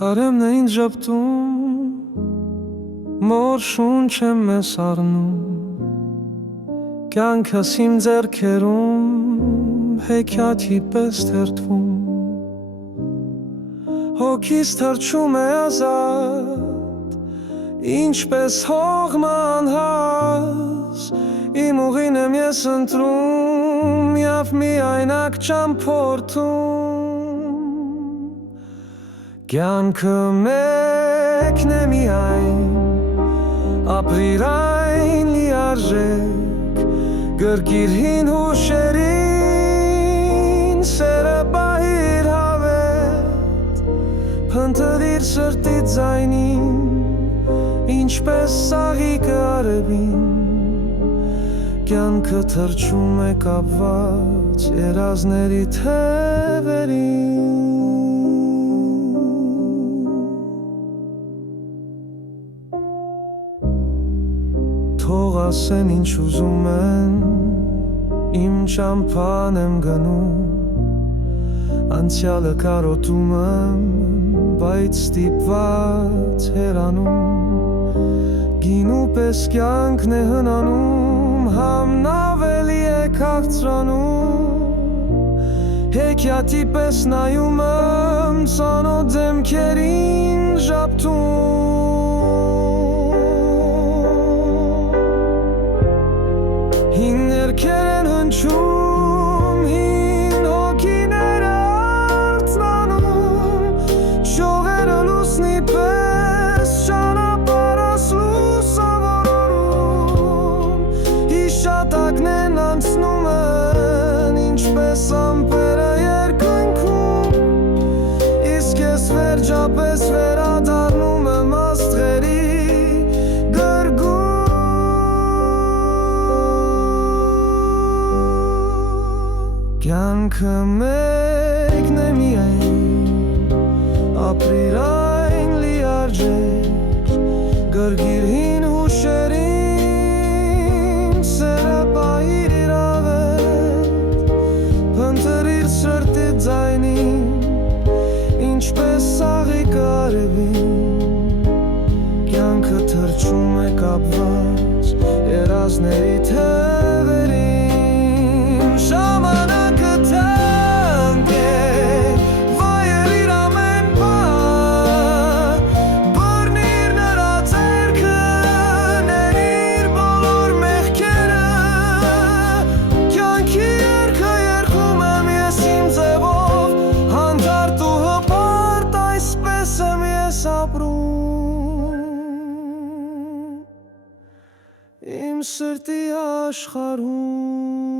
Արեմն է ինձ ժպտում, մոր շունչ եմ մեզ առնում, կյանքս իմ ձեռքերում հեքիաթի պես թերթվում, հոգիս թռչում է ազատ, ինչպես հողման հաս, իմ ուղին եմ ես ընտրում, և միայնակ ճամփորդում, կյանքը մեկն է միայն, ապրիր այն լիարժեք, գրկիր հին հուշերին, սերը պահիր հավետ, փնտրիր սրտիդ ձայնին, ինչպես սաղիկը արևին, կյանքը թռչում է կապված երազների թևերին։ Թող ասեն ինչ ուզում են, իմ ճամփան եմ գնում, անցյալը կարոտում եմ, բայց ստիպված հեռանում, գինու պես կյանքն է հնանում, համն ավելի է քաղցրանում, հեքիաթի պես նայում եմ, ծանոթ դեմքերին ժպտում, հին ներքեր են հնչում, հին հոգիներ արթնանում, ճյուղերը լուսնի պես ճանապարհս լուսավորում, հիշատակներն անցնում են, ինչպես ամպերը երկնքում, իսկ ես վերջապես վերադառնում եմ աստղերի կյանքը մեկն է միայն, ապրիր այն լիարժեք, գրկիր հին հուշերին, սերը պահիր հավետ, փնտրիր սրտիդ ձայնին, ինչպես սաղիկը արևին, կյանքը թռչում է կապված երազների թևերին, ժամանակը թանկ է, վայելիր ամեն բան, բռնիր նրա ձեռքը, ներիր բոլոր մեղքերը, կյանքի երգը երգում եմ ես իմ ձևով, հանդարտ ու հպարտ այսպես եմ ես ապրում, իմ սրտի աշխարհում։